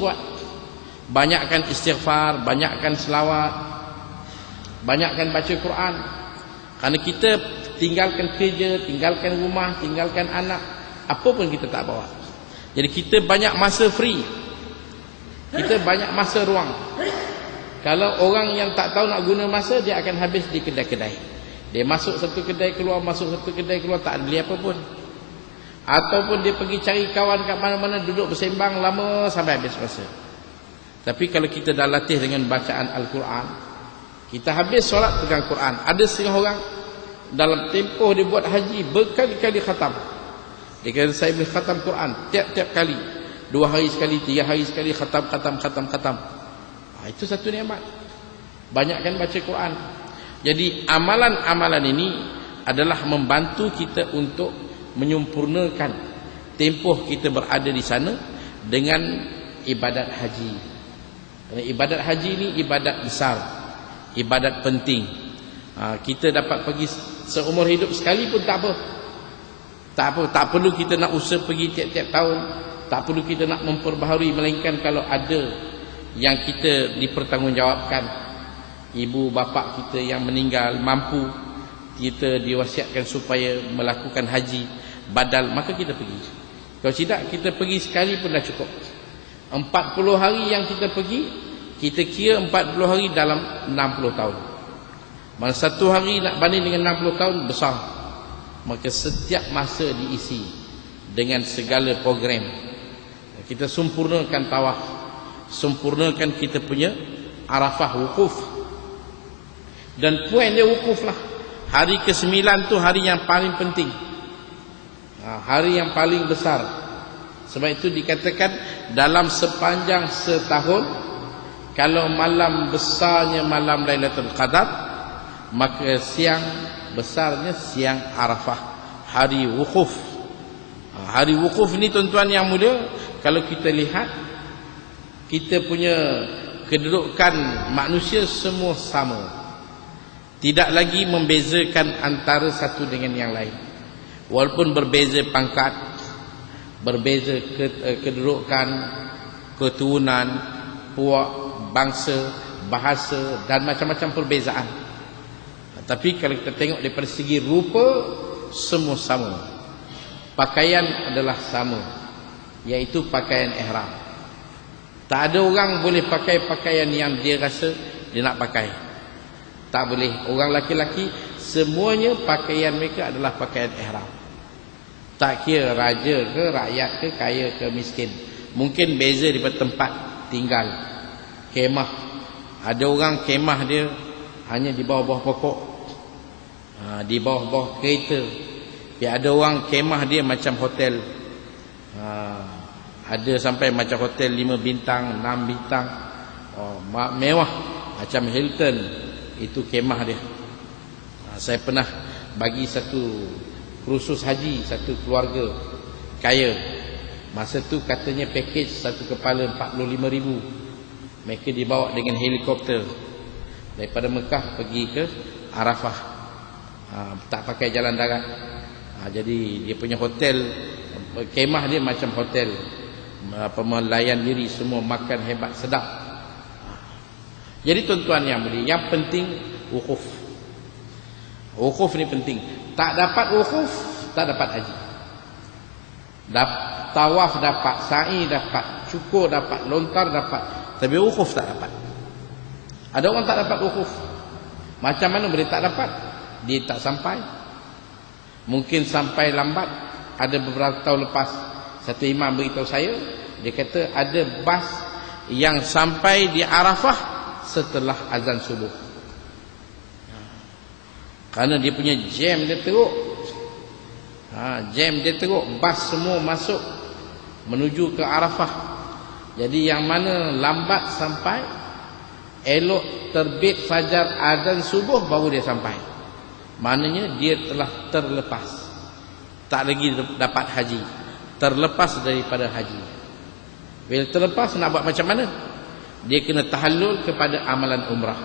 buat. Banyakkan istighfar, banyakkan selawat, banyakkan baca Quran. Kerana kita tinggalkan kerja, tinggalkan rumah, tinggalkan anak, apa pun kita tak bawa. Jadi kita banyak masa free, kita banyak masa ruang. Kalau orang yang tak tahu nak guna masa, dia akan habis di kedai-kedai. Dia masuk satu kedai, keluar, masuk satu kedai, keluar, tak beli apa pun. Ataupun dia pergi cari kawan kat mana-mana, duduk bersembang lama sampai habis masa. Tapi kalau kita dah latih dengan bacaan Al-Quran, kita habis solat pegang Quran. Ada setengah orang dalam tempoh dia buat haji berkali-kali khatam. Dia kata saya boleh khatam Quran tiap-tiap kali, 2 hari sekali, 3 hari sekali, khatam. Itu satu nikmat. Banyakkan baca Quran. Jadi amalan-amalan ini adalah membantu kita untuk menyempurnakan tempoh kita berada di sana dengan ibadat haji. Kerana ibadat haji ini ibadat besar, ibadat penting. Kita dapat pergi seumur hidup sekali pun tak apa. Tak perlu kita nak usaha pergi tiap-tiap tahun. Tak perlu kita nak memperbaharui, melainkan kalau ada yang kita dipertanggungjawabkan, ibu bapa kita yang meninggal mampu, kita diwasiatkan supaya melakukan haji badal, maka kita pergi. Kalau tidak, kita pergi sekali pun dah cukup. 40 hari yang kita pergi, kita kira 40 hari dalam 60 tahun. Mana satu hari nak banding dengan 60 tahun, besar. Maka setiap masa diisi dengan segala program. Kita sempurnakan tawaf, sempurnakan kita punya Arafah, wukuf. Dan poin dia wukuf lah. Hari ke-9 tu hari yang paling penting, hari yang paling besar. Sebab itu dikatakan dalam sepanjang setahun, kalau malam besarnya malam Lailatul Qadar, maka siang besarnya siang Arafah, hari wukuf. Hari wukuf ni tuan-tuan yang mulia, kalau kita lihat, kita punya kedudukan manusia semua sama. Tidak lagi membezakan antara satu dengan yang lain. Walaupun berbeza pangkat, berbeza kedudukan, keturunan, puak, bangsa, bahasa dan macam-macam perbezaan. Tapi kalau kita tengok daripada segi rupa, semua sama. Pakaian adalah sama, iaitu pakaian ihram. Tak ada orang boleh pakai pakaian yang dia rasa dia nak pakai. Tak boleh. Orang laki-laki semuanya pakaian mereka adalah pakaian ihram. Tak kira raja ke, rakyat ke, kaya ke, miskin. Mungkin beza daripada tempat tinggal. Kemah. Ada orang kemah dia hanya di bawah-bawah pokok, di bawah-bawah kereta. Ada orang kemah dia macam hotel. Ada sampai macam hotel 5 bintang, 6 bintang, mewah macam Hilton. Itu kemah dia. Saya pernah bagi satu kursus haji, satu keluarga kaya. Masa tu katanya pakej satu kepala 45,000. Mereka dibawa dengan helikopter daripada Mekah pergi ke Arafah. Tak pakai jalan darat. Jadi dia punya hotel, kemah dia macam hotel. Melayan diri, semua makan hebat, sedap. Jadi tuan-tuan yang mulia, yang penting wukuf. Wukuf ni penting. Tak dapat wukuf, tak dapat haji. Tawaf dapat, sa'i dapat, cukur dapat, lontar dapat, tapi wukuf tak dapat. Ada orang tak dapat wukuf. Macam mana boleh tak dapat? Dia tak sampai. Mungkin sampai lambat. Ada beberapa tahun lepas, satu imam beritahu saya, dia kata ada bas yang sampai di Arafah setelah azan subuh. Kerana dia punya jam dia teruk. Jam dia teruk, bas semua masuk menuju ke Arafah. Jadi yang mana lambat sampai, elok terbit fajar azan subuh baru dia sampai. Maknanya dia telah terlepas, tak lagi dapat haji, terlepas daripada haji. Bila terlepas nak buat macam mana? Dia kena tahallul kepada amalan umrah.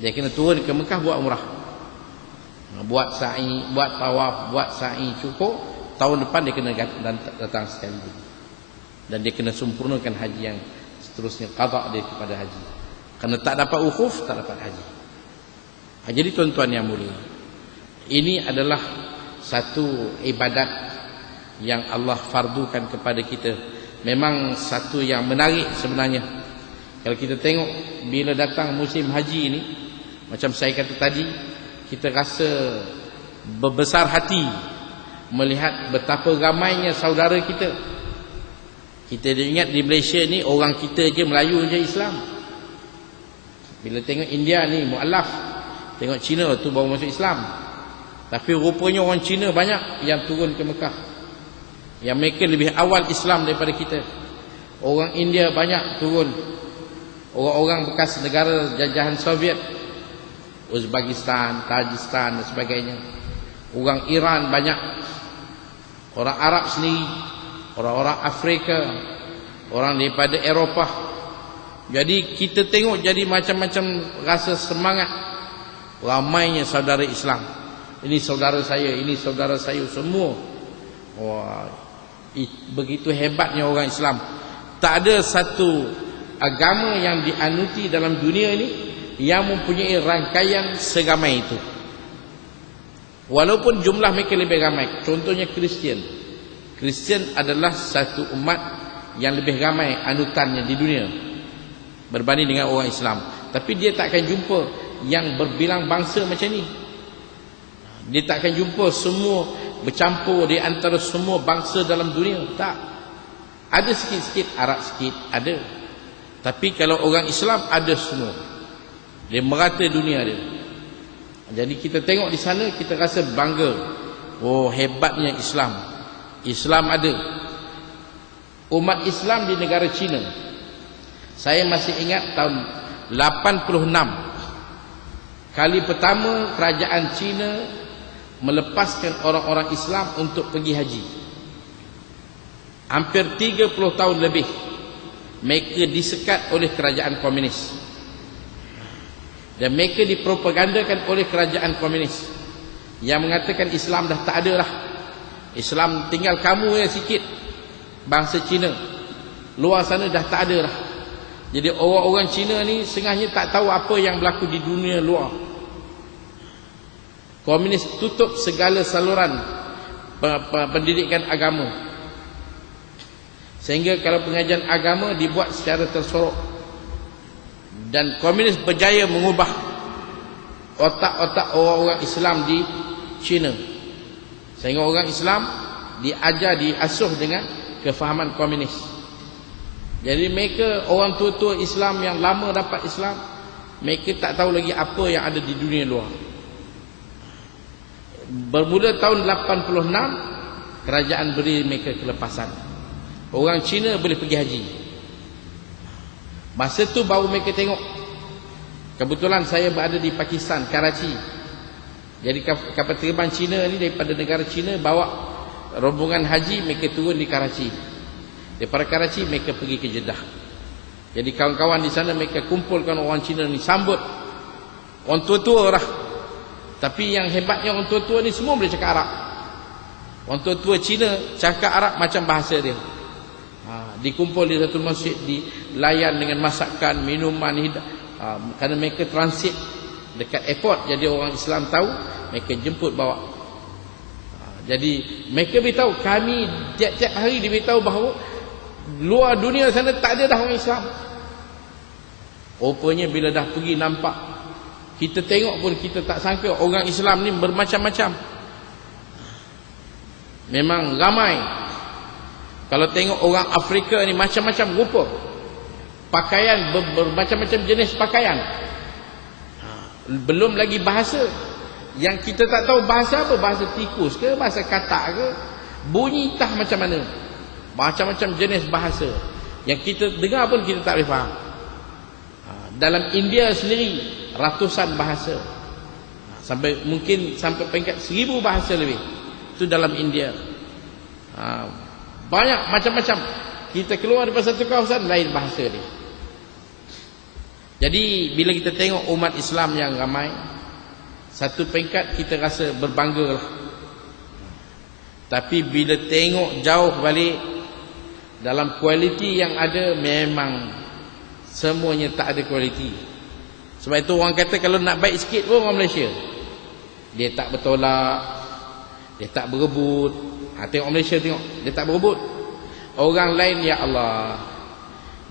Dia kena turun ke Mekah buat umrah, buat sa'i, buat tawaf, buat sa'i, cukup. Tahun depan dia kena datang sekali lagi. Dan dia kena sempurnakan haji yang seterusnya, qada dia kepada haji. Kerana tak dapat wukuf, tak dapat haji. Jadi tuan-tuan yang mulia, ini adalah satu ibadat yang Allah fardukan kepada kita. Memang satu yang menarik sebenarnya. Kalau kita tengok bila datang musim haji ini, macam saya kata tadi, kita rasa berbesar hati melihat betapa ramainya saudara kita. Kita ingat di Malaysia ni orang kita je, Melayu je Islam. Bila tengok India ni mualaf, tengok Cina tu baru masuk Islam. Tapi rupanya orang Cina banyak yang turun ke Mekah, yang mereka lebih awal Islam daripada kita. Orang India banyak turun, orang-orang bekas negara jajahan Soviet, Uzbekistan, Tajikistan dan sebagainya. Orang Iran banyak, orang Arab sendiri, orang-orang Afrika, orang daripada Eropah. Jadi kita tengok jadi macam-macam rasa semangat. Ramainya saudara Islam. Ini saudara saya, ini saudara saya, semua. Wah, begitu hebatnya orang Islam. Tak ada satu agama yang dianuti dalam dunia ini yang mempunyai rangkaian seramai itu. Walaupun jumlah mereka lebih ramai. Contohnya Kristian. Kristian adalah satu umat yang lebih ramai anutannya di dunia berbanding dengan orang Islam. Tapi dia tak akan jumpa yang berbilang bangsa macam ni. Dia tak akan jumpa semua bercampur di antara semua bangsa dalam dunia. Tak. Ada sikit-sikit, Arab sikit, ada. Tapi kalau orang Islam ada semua. Dia merata dunia dia. Jadi kita tengok di sana, kita rasa bangga. Oh, hebatnya Islam. Islam ada. Umat Islam di negara China, saya masih ingat tahun 86, kali pertama kerajaan China melepaskan orang-orang Islam untuk pergi haji. Hampir 30 tahun lebih mereka disekat oleh kerajaan komunis, dan mereka dipropagandakan oleh kerajaan komunis yang mengatakan Islam dah tak ada lah. Islam tinggal kamu ya sikit, bangsa Cina. Luar sana dah tak ada lah. Jadi orang-orang Cina ni sengaja tak tahu apa yang berlaku di dunia luar. Komunis tutup segala saluran pendidikan agama, sehingga kalau pengajian agama dibuat secara tersorok. Dan komunis berjaya mengubah otak-otak orang-orang Islam di China, sehingga orang Islam diajar, diasuh dengan kefahaman komunis. Jadi mereka, orang tua-tua Islam yang lama dapat Islam, mereka tak tahu lagi apa yang ada di dunia luar. Bermula tahun 86, kerajaan beri mereka kelepasan. Orang Cina boleh pergi haji. Masa tu baru mereka tengok. Kebetulan saya berada di Pakistan, Karachi. Jadi kapal terbang Cina ni daripada negara Cina bawa rombongan haji, mereka turun di Karachi. Daripada Karachi mereka pergi ke Jeddah. Jadi kawan-kawan di sana mereka kumpulkan orang Cina ni, sambut. Orang tua-tua lah. Tapi yang hebatnya orang tua-tua ni semua boleh cakap Arab. Orang tua-tua Cina cakap Arab macam bahasa dia. Dikumpul di satu masjid, dilayan dengan masakan, minuman, kerana mereka transit dekat airport. Jadi orang Islam tahu, mereka jemput bawa. Jadi mereka beritahu, kami tiap-tiap hari diberitahu bahawa luar dunia sana tak ada dah orang Islam. Rupanya bila dah pergi nampak, kita tengok pun kita tak sangka orang Islam ni bermacam-macam. Memang ramai. Kalau tengok orang Afrika ni macam-macam rupa, pakaian bermacam-macam jenis pakaian. Belum lagi bahasa yang kita tak tahu bahasa apa, bahasa tikus ke, bahasa katak ke, bunyi entah macam mana. Macam-macam jenis bahasa yang kita dengar pun kita tak boleh faham. Dalam India sendiri ratusan bahasa, mungkin sampai peringkat 1000 bahasa lebih. Itu dalam India. Banyak macam-macam. Kita keluar daripada satu kawasan, lain bahasa dia. Jadi bila kita tengok umat Islam yang ramai, satu peringkat kita rasa berbangga lah. Tapi bila tengok jauh balik, Dalam kualiti yang ada memang semuanya tak ada kualiti. Sebab itu orang kata kalau nak baik sikit pun orang Malaysia, dia tak bertolak, dia tak berebut. Tengok Malaysia tengok, dia tak berebut. Orang lain ya Allah,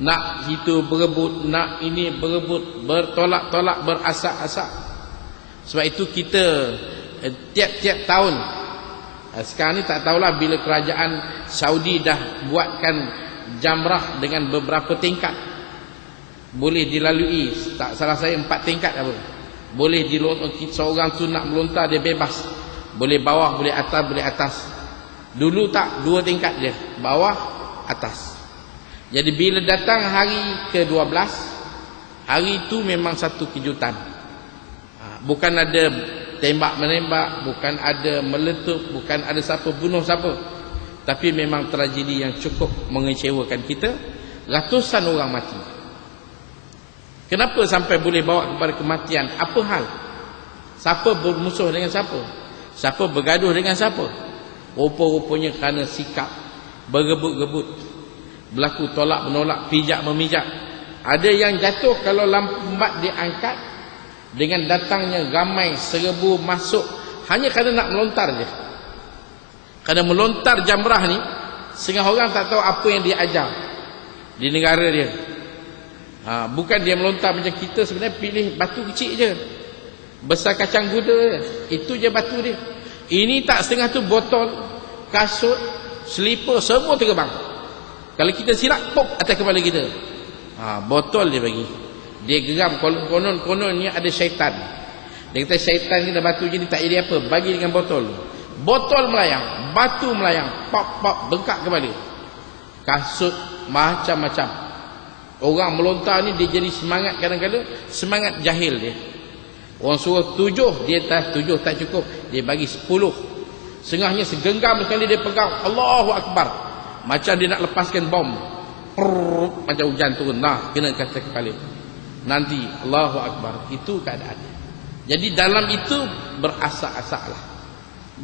nak itu berebut, nak ini berebut, bertolak-tolak, berasak-asak. Sebab itu kita tiap-tiap tahun, sekarang ni tak tahulah bila kerajaan Saudi dah buatkan jamrah dengan beberapa tingkat, boleh dilalui, tak salah saya 4 tingkat apa, boleh seorang tu nak melontar dia bebas, boleh bawah, boleh atas. Dulu tak, 2 tingkat je, bawah, atas. Jadi bila datang hari ke-12, hari itu memang satu kejutan. Bukan ada tembak-menembak, bukan ada meletup, bukan ada siapa bunuh siapa, tapi memang tragedi yang cukup mengecewakan kita. Ratusan orang mati. Kenapa sampai boleh bawa kepada kematian? Apa hal? Siapa bermusuh dengan siapa? Siapa bergaduh dengan siapa? Rupa-rupanya kerana sikap bergebut-gebut, berlaku tolak menolak, pijak memijak. Ada yang jatuh kalau lambat diangkat dengan datangnya ramai serbu masuk hanya kerana nak melontar je. Kerana melontar jamrah ni, setengah orang tak tahu apa yang dia ajar di negara dia. Bukan dia melontar macam kita, sebenarnya pilih batu kecil je, besar kacang guda, itu je batu dia. Ini tak, setengah tu botol, kasut, selipar, semua terbang. Kalau kita silap, pop atas kepala kita. Botol dia bagi. Dia geram, kononnya ada syaitan. Dia kata syaitan kena batu je, dia tak jadi apa, bagi dengan botol. Botol melayang, batu melayang, pop, bengkak kepala. Kasut macam-macam. Orang melontar ni dia jadi semangat, kadang-kadang semangat jahil dia. Orang suruh 7, dia tak 7 tak cukup, dia bagi 10. Setengahnya segenggam sekali dia pegang, Allahu Akbar, macam dia nak lepaskan bom. Macam hujan turun, kena kata kepala. Nanti Allahu Akbar, itu keadaan. Jadi dalam itu berasak-asaklah.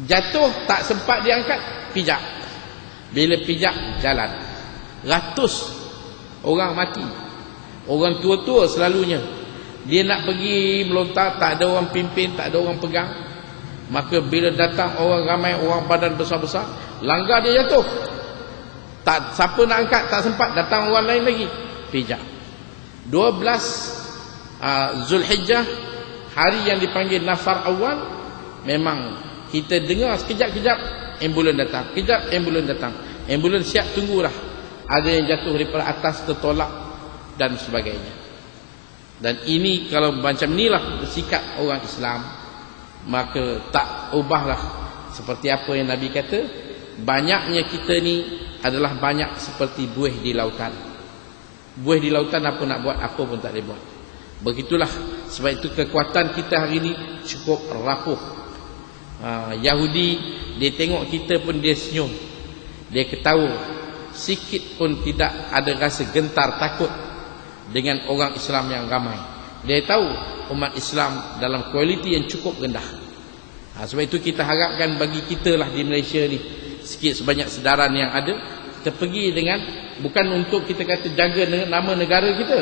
Jatuh tak sempat diangkat, pijak. Bila pijak, jalan. Ratus orang mati. Orang tua-tua selalunya, dia nak pergi melontar, tak ada orang pimpin, tak ada orang pegang. Maka bila datang orang ramai, orang badan besar-besar, langgar dia jatuh. Tak siapa nak angkat, tak sempat, datang orang lain lagi, pijak. 12 Zulhijjah, hari yang dipanggil Nafar Awal, memang kita dengar sekejap-kejap ambulan datang, kejap ambulan datang. Ambulan siap tunggulah. Ada yang jatuh daripada atas, tertolak dan sebagainya. Dan ini kalau macam inilah bersikap orang Islam, maka tak ubahlah seperti apa yang Nabi kata, banyaknya kita ni adalah banyak seperti buih di lautan. Buih di lautan apa nak buat, apa pun tak boleh buat. Begitulah, sebab itu kekuatan kita hari ini cukup rapuh. Yahudi, dia tengok kita pun dia senyum, dia ketawa, sikit pun tidak ada rasa gentar takut dengan orang Islam yang ramai. Dia tahu umat Islam dalam kualiti yang cukup rendah. Sebab itu kita harapkan bagi kita lah di Malaysia ni, sikit sebanyak sedaran yang ada, kita pergi dengan, bukan untuk kita kata jaga nama negara kita.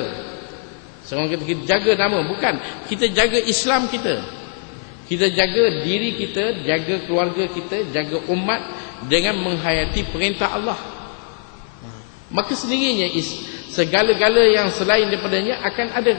Seorang kata kita jaga nama, bukan. Kita jaga Islam kita. Kita jaga diri kita, jaga keluarga kita, jaga umat dengan menghayati perintah Allah. Maka sendirinya segala-gala yang selain daripadanya akan ada